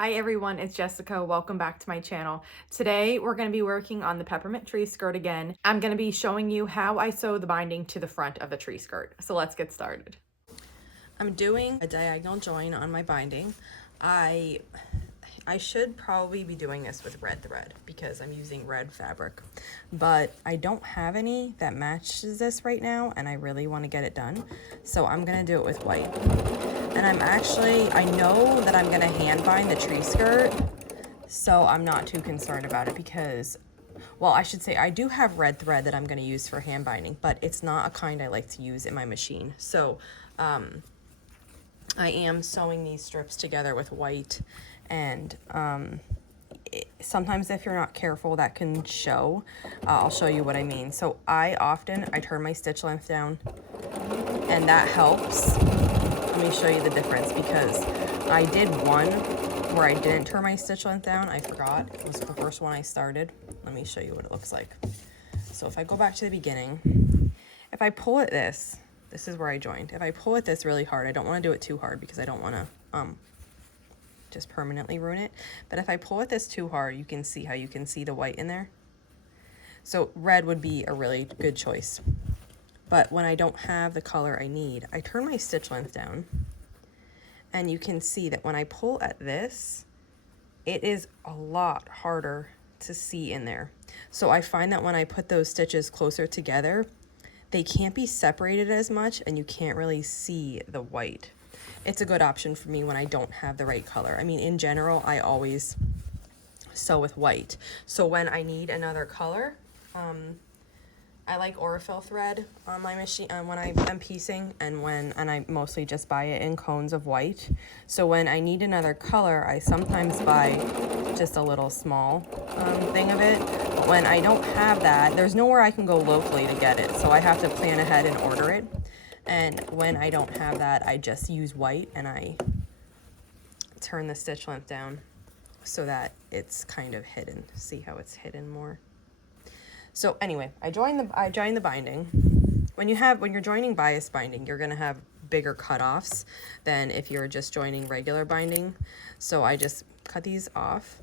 Hi everyone, it's Jessica. Welcome back to my channel. Today we're going to be working on the Peppermint Tree Skirt again. I'm going to be showing you how I sew the binding to the front of the tree skirt. So let's get started. I'm doing a diagonal join on my binding. I should probably be doing this with red thread because I'm using red fabric, but I don't have any that matches this right now and I really want to get it done. So I'm going to do it with white. And I know that I'm going to hand bind the tree skirt, so I'm not too concerned about it because, well, I should say I do have red thread that I'm going to use for hand binding, but it's not a kind I like to use in my machine. So I am sewing these strips together with white, and sometimes if you're not careful that can show. I'll show you what I mean. So I turn my stitch length down, and that helps. Let me show you the difference because I did one where I didn't turn my stitch length down. I forgot. It was the first one I started. Let me show you what it looks like. So if I go back to the beginning, if I pull at this is where I joined. If I pull at this really hard, I don't want to do it too hard because I don't want to just permanently ruin it. But if I pull at this too hard, you can see how you can see the white in there. So red would be a really good choice. But when I don't have the color I need, I turn my stitch length down, and you can see that when I pull at this, it is a lot harder to see in there. So I find that when I put those stitches closer together, they can't be separated as much and you can't really see the white. It's a good option for me when I don't have the right color. I mean, in general, I always sew with white. So when I need another color, I like Aurifil thread on my machine when I'm piecing, and I mostly just buy it in cones of white. So when I need another color, I sometimes buy just a little small thing of it. But when I don't have that, there's nowhere I can go locally to get it, so I have to plan ahead and order it. And when I don't have that, I just use white and I turn the stitch length down so that it's kind of hidden. See how it's hidden more? So anyway, I join the binding. When you're joining bias binding, you're gonna have bigger cutoffs than if you're just joining regular binding. So I just cut these off,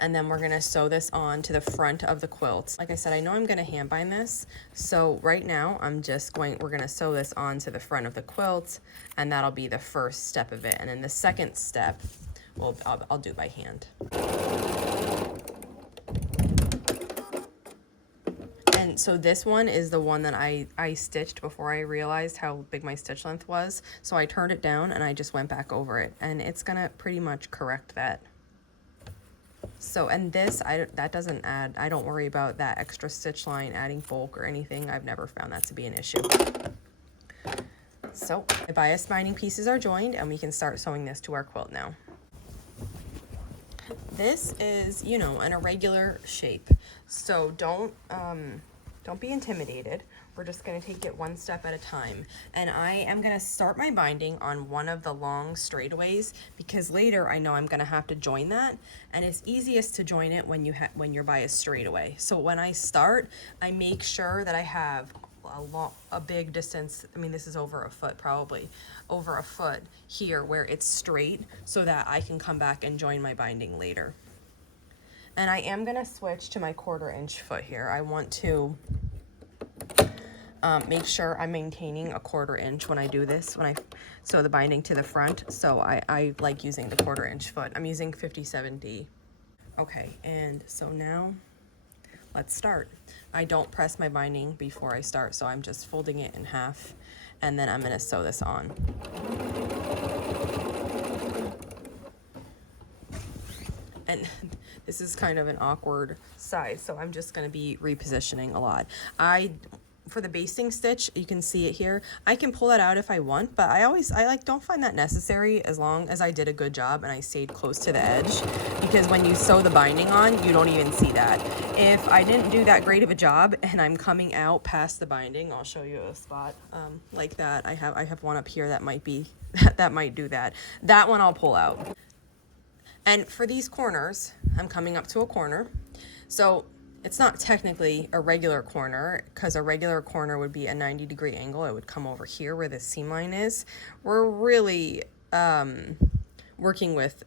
and then we're gonna sew this on to the front of the quilt. Like I said, I know I'm gonna hand bind this, so right now we're gonna sew this on to the front of the quilt, and that'll be the first step of it. And then the second step, well, I'll do by hand. And so this one is the one that I stitched before I realized how big my stitch length was. So I turned it down and I just went back over it, and it's gonna pretty much correct that. So, and this, that doesn't add, I don't worry about that extra stitch line adding bulk or anything. I've never found that to be an issue. So the bias binding pieces are joined, and we can start sewing this to our quilt now. This is, you know, an irregular shape, so don't be intimidated. We're just going to take it one step at a time. And I am going to start my binding on one of the long straightaways because later I know I'm going to have to join that, and it's easiest to join it when you're by a straightaway. So when I start, I make sure that I have a big distance. I mean, this is over a foot, probably over a foot here where it's straight, so that I can come back and join my binding later. And I am going to switch to my 1/4 inch foot here. I want to make sure I'm maintaining a 1/4 inch when I do this, when I sew the binding to the front. So I like using the 1/4 inch foot. I'm using 57D. Okay, and so now let's start. I don't press my binding before I start, so I'm just folding it in half, and then I'm going to sew this on. And this is kind of an awkward size, so I'm just going to be repositioning a lot. For the basting stitch, you can see it here. I can pull that out if I want, but I don't find that necessary as long as I did a good job and I stayed close to the edge, because when you sew the binding on, you don't even see that. If I didn't do that great of a job and I'm coming out past the binding, I'll show you a spot like that. I have one up here that might be that might do that. That one I'll pull out. And for these corners, I'm coming up to a corner. So it's not technically a regular corner, because a regular corner would be a 90-degree angle. It would come over here where the seam line is. We're really working with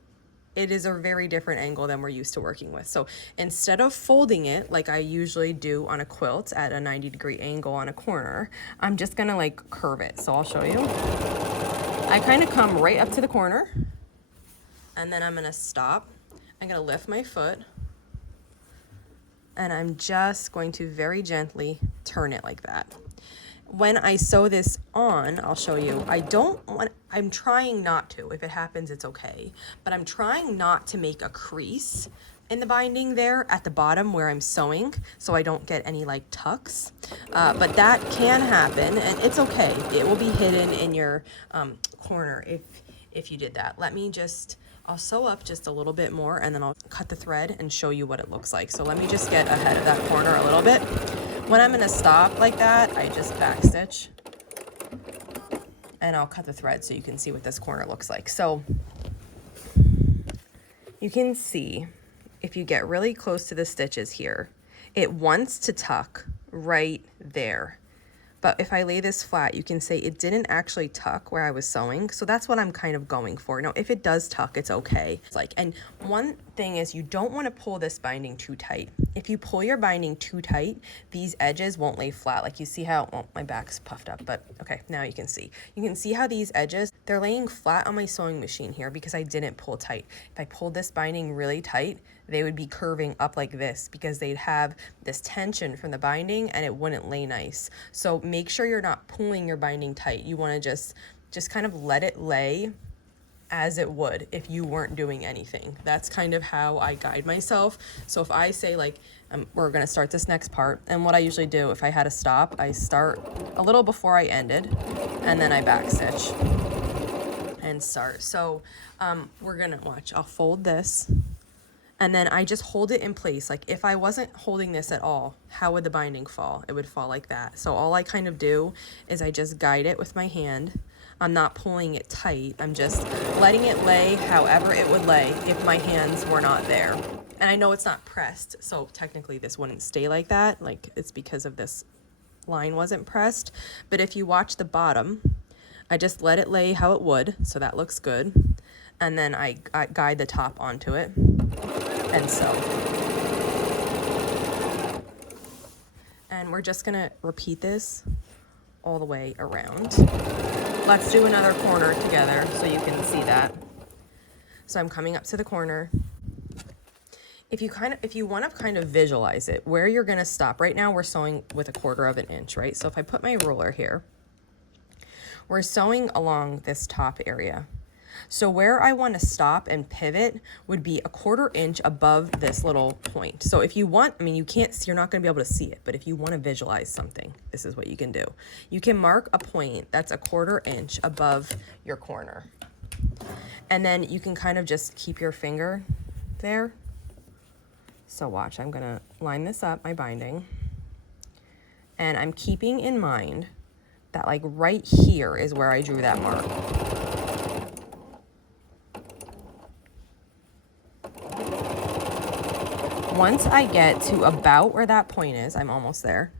it is a very different angle than we're used to working with. So instead of folding it like I usually do on a quilt at a 90-degree angle on a corner, I'm just gonna like curve it. So I'll show you. I kind of come right up to the corner, and then I'm gonna stop. I'm gonna lift my foot, and I'm just going to very gently turn it like that. When I sew this on, I'll show you, I'm trying not to. If it happens, it's okay. But I'm trying not to make a crease in the binding there at the bottom where I'm sewing, so I don't get any like tucks. But that can happen, and it's okay. It will be hidden in your corner if you did that. I'll sew up just a little bit more, and then I'll cut the thread and show you what it looks like. So let me just get ahead of that corner a little bit. When I'm gonna stop like that, I just back stitch, and I'll cut the thread so you can see what this corner looks like. So you can see, if you get really close to the stitches here, it wants to tuck right there. But if I lay this flat, you can say it didn't actually tuck where I was sewing. So that's what I'm kind of going for. Now, if it does tuck, it's okay. And one thing is, you don't want to pull this binding too tight. If you pull your binding too tight, these edges won't lay flat. Like you see how, well, my back's puffed up, but okay, now you can see. You can see how these edges, they're laying flat on my sewing machine here because I didn't pull tight. If I pulled this binding really tight, they would be curving up like this because they'd have this tension from the binding and it wouldn't lay nice. So make sure you're not pulling your binding tight. You want to just kind of let it lay as it would if you weren't doing anything. That's kind of how I guide myself. So if I say like, we're gonna start this next part, and what I usually do if I had to stop, I start a little before I ended, and then I back stitch and start. So we're gonna watch, I'll fold this, and then I just hold it in place. Like if I wasn't holding this at all, how would the binding fall? It would fall like that. So all I kind of do is I just guide it with my hand. I'm not pulling it tight. I'm just letting it lay however it would lay if my hands were not there. And I know it's not pressed, so technically this wouldn't stay like that. Like it's because of this line wasn't pressed. But if you watch the bottom, I just let it lay how it would, so that looks good. And then I guide the top onto it and sew. And we're just gonna repeat this all the way around. Let's do another corner together so you can see that. So I'm coming up to the corner. If you want to kind of visualize it, where you're going to stop. Right now we're sewing with 1/4 of an inch, right? So if I put my ruler here, we're sewing along this top area. So where I want to stop and pivot would be 1/4 inch above this little point. So if you want, I mean, you can't see, you're not going to be able to see it, but if you want to visualize something, this is what you can do. You can mark a point that's 1/4 inch above your corner. And then you can kind of just keep your finger there. So watch, I'm going to line this up, my binding. And I'm keeping in mind that like right here is where I drew that mark. Once I get to about where that point is, I'm almost there.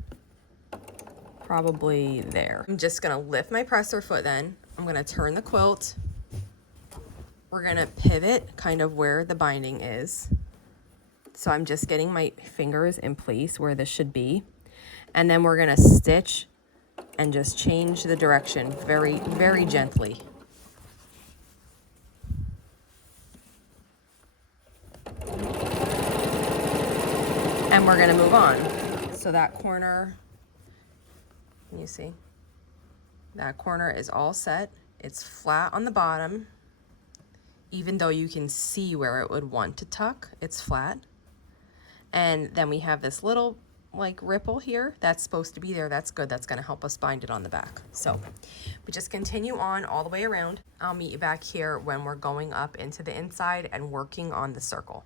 Probably there. I'm just gonna lift my presser foot then. I'm gonna turn the quilt. We're gonna pivot kind of where the binding is. So I'm just getting my fingers in place where this should be. And then we're gonna stitch and just change the direction very, very gently. And we're gonna move on. So that corner, can you see? That corner is all set. It's flat on the bottom. Even though you can see where it would want to tuck, it's flat. And then we have this little like ripple here that's supposed to be there. That's good. That's going to help us bind it on the back. So we just continue on all the way around. I'll meet you back here when we're going up into the inside and working on the circle.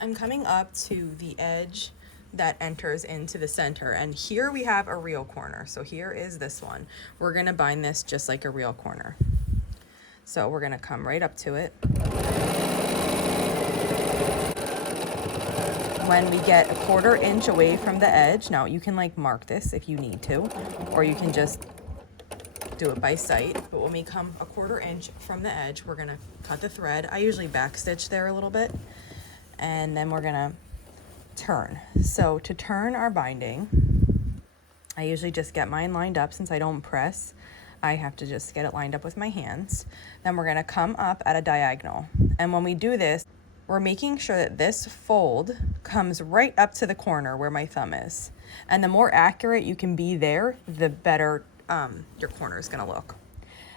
I'm coming up to the edge that enters into the center, and here we have a real corner. So here is this one. We're going to bind this just like a real corner. So we're going to come right up to it. When we get 1/4 inch away from the edge, now you can like mark this if you need to, or you can just do it by sight. But when we come a 1/4 inch from the edge, we're gonna cut the thread. I usually back stitch there a little bit, and then we're gonna turn. So to turn our binding, I usually just get mine lined up. Since I don't press, I have to just get it lined up with my hands. Then we're gonna come up at a diagonal. And when we do this, we're making sure that this fold comes right up to the corner where my thumb is. And the more accurate you can be there, the better your corner is gonna look.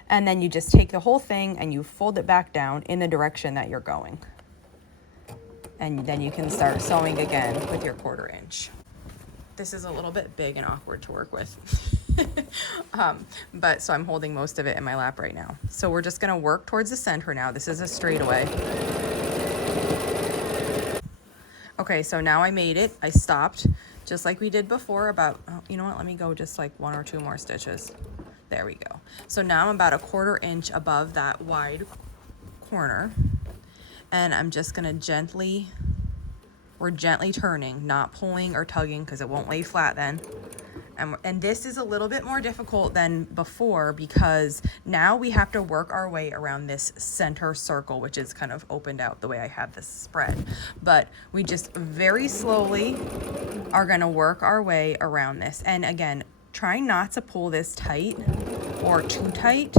And then you just take the whole thing and you fold it back down in the direction that you're going. And then you can start sewing again with your 1/4 inch. This is a little bit big and awkward to work with. But so I'm holding most of it in my lap right now. So we're just gonna work towards the center now. This is a straightaway. Okay, so now I made it. I stopped just like we did before about, oh, you know what, let me go just like 1 or 2 more stitches. There we go. So now I'm about a 1/4 inch above that wide corner. And I'm just gonna we're gently turning, not pulling or tugging because it won't lay flat then. And this is a little bit more difficult than before because now we have to work our way around this center circle, which is kind of opened out the way I have this spread. But we just very slowly are gonna work our way around this. And again, try not to pull this tight or too tight.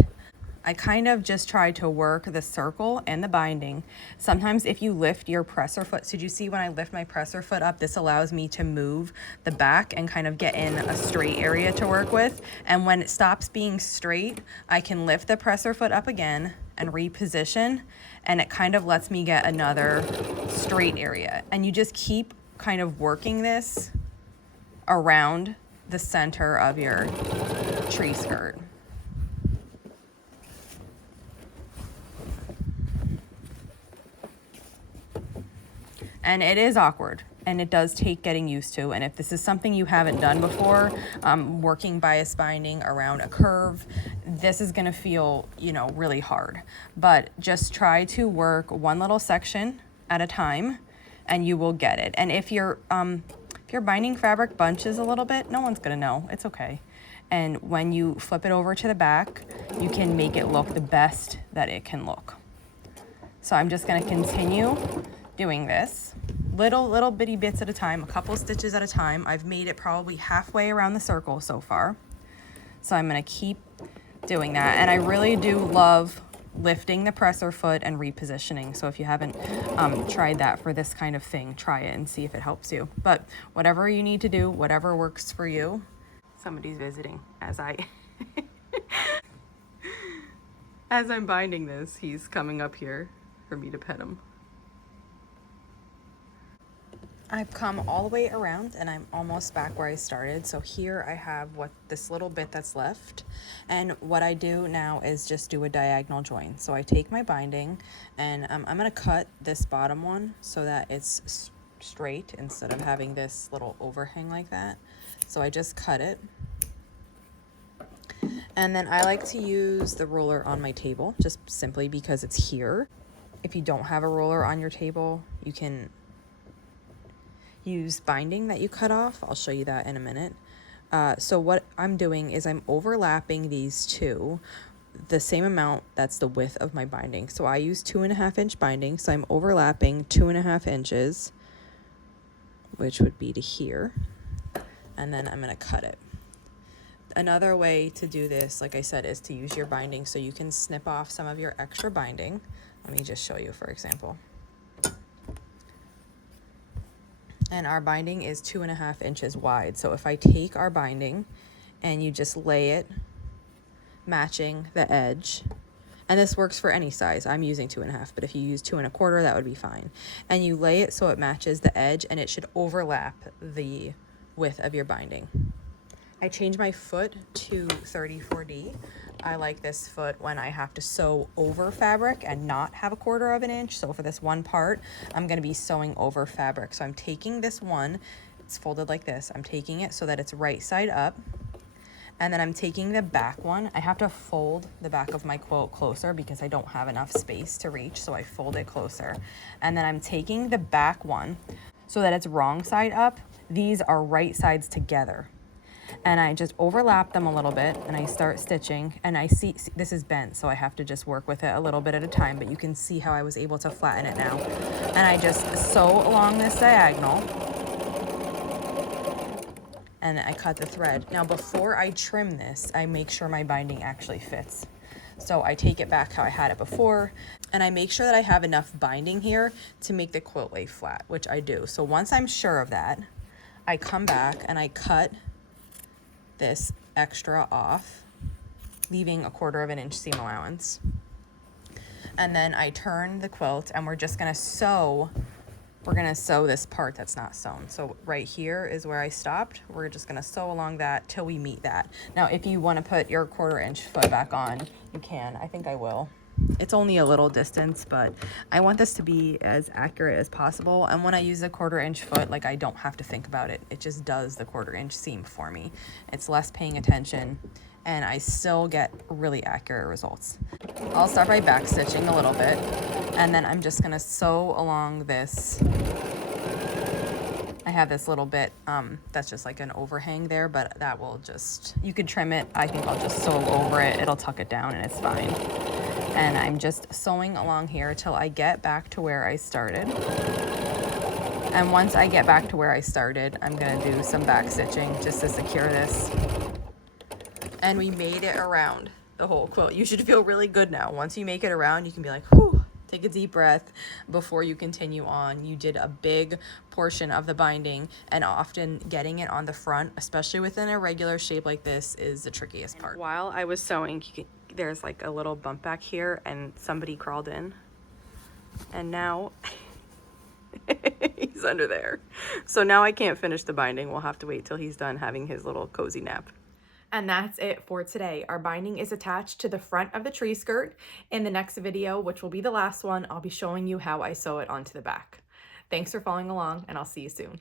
I kind of just try to work the circle and the binding. Sometimes if you lift your presser foot, so did you see when I lift my presser foot up, this allows me to move the back and kind of get in a straight area to work with. And when it stops being straight, I can lift the presser foot up again and reposition, and it kind of lets me get another straight area. And you just keep kind of working this around the center of your tree skirt. And it is awkward, and it does take getting used to. And if this is something you haven't done before, working bias binding around a curve, this is gonna feel, you know, really hard. But just try to work one little section at a time, and you will get it. And if your binding fabric bunches a little bit, no one's gonna know. It's okay. And when you flip it over to the back, you can make it look the best that it can look. So I'm just gonna continue doing this little bitty bits at a time, a couple stitches at a time. I've made it probably halfway around the circle so far. So I'm gonna keep doing that. And I really do love lifting the presser foot and repositioning. So if you haven't tried that for this kind of thing, try it and see if it helps you. But whatever you need to do, whatever works for you. Somebody's visiting as as I'm binding this, he's coming up here for me to pet him. I've come all the way around and I'm almost back where I started. So here I have this little bit that's left. And what I do now is just do a diagonal join. So I take my binding and I'm gonna cut this bottom one so that it's straight instead of having this little overhang like that. So I just cut it. And then I like to use the ruler on my table just simply because it's here. If you don't have a ruler on your table, you can use binding that you cut off. I'll show you that in a minute. So what I'm doing is I'm overlapping these two the same amount that's the width of my binding. So I use 2.5 inch binding. So I'm overlapping 2.5 inches, which would be to here. And then I'm gonna cut it. Another way to do this, like I said, is to use your binding so you can snip off some of your extra binding. Let me just show you, for example. And our binding is 2.5 inches wide. So if I take our binding and you just lay it matching the edge, and this works for any size. I'm using 2.5, but if you use 2.25, that would be fine. And you lay it so it matches the edge and it should overlap the width of your binding. I change my foot to 34D. I like this foot when I have to sew over fabric and not have a 1/4 inch. So for this one part, I'm gonna be sewing over fabric. So I'm taking this one, it's folded like this. I'm taking it so that it's right side up. And then I'm taking the back one. I have to fold the back of my quilt closer because I don't have enough space to reach. So I fold it closer. And then I'm taking the back one so that it's wrong side up. These are right sides together. and I just overlap them a little bit and I start stitching, and I see this is bent, so I have to just work with it a little bit at a time, but you can see how I was able to flatten it now. And I just sew along this diagonal and I cut the thread. Now before I trim this, I make sure my binding actually fits. So I take it back how I had it before, and I make sure that I have enough binding here to make the quilt lay flat, which I do. So once I'm sure of that, I come back and I cut this extra off, leaving 1/4 of an inch seam allowance. And then I turn the quilt, and we're just gonna sew. We're gonna sew this part that's not sewn. So right here is where I stopped. We're just gonna sew along that till we meet that. Now, if you wanna put your 1/4 inch foot back on, you can. I think I will. It's only a little distance, but I want this to be as accurate as possible. And when I use a 1/4 inch foot, like, I don't have to think about it. It just does the 1/4 inch seam for me. It's less paying attention, and I still get really accurate results. I'll start by back stitching a little bit, and then I'm just gonna sew along this. I have this little bit that's just like an overhang there, but that will just, you could trim it. I think I'll just sew over it. It'll tuck it down and it's fine. And I'm just sewing along here till I get back to where I started. And once I get back to where I started, I'm gonna do some back stitching just to secure this. And we made it around the whole quilt. You should feel really good now. Once you make it around, you can be like, whew, take a deep breath before you continue on. You did a big portion of the binding, and often getting it on the front, especially within a regular shape like this, is the trickiest part. While I was sewing, there's like a little bump back here, and somebody crawled in, and now he's under there. So now I can't finish the binding. We'll have to wait till he's done having his little cozy nap. And that's it for today. Our binding is attached to the front of the tree skirt. In the next video, which will be the last one, I'll be showing you how I sew it onto the back. Thanks for following along, and I'll see you soon.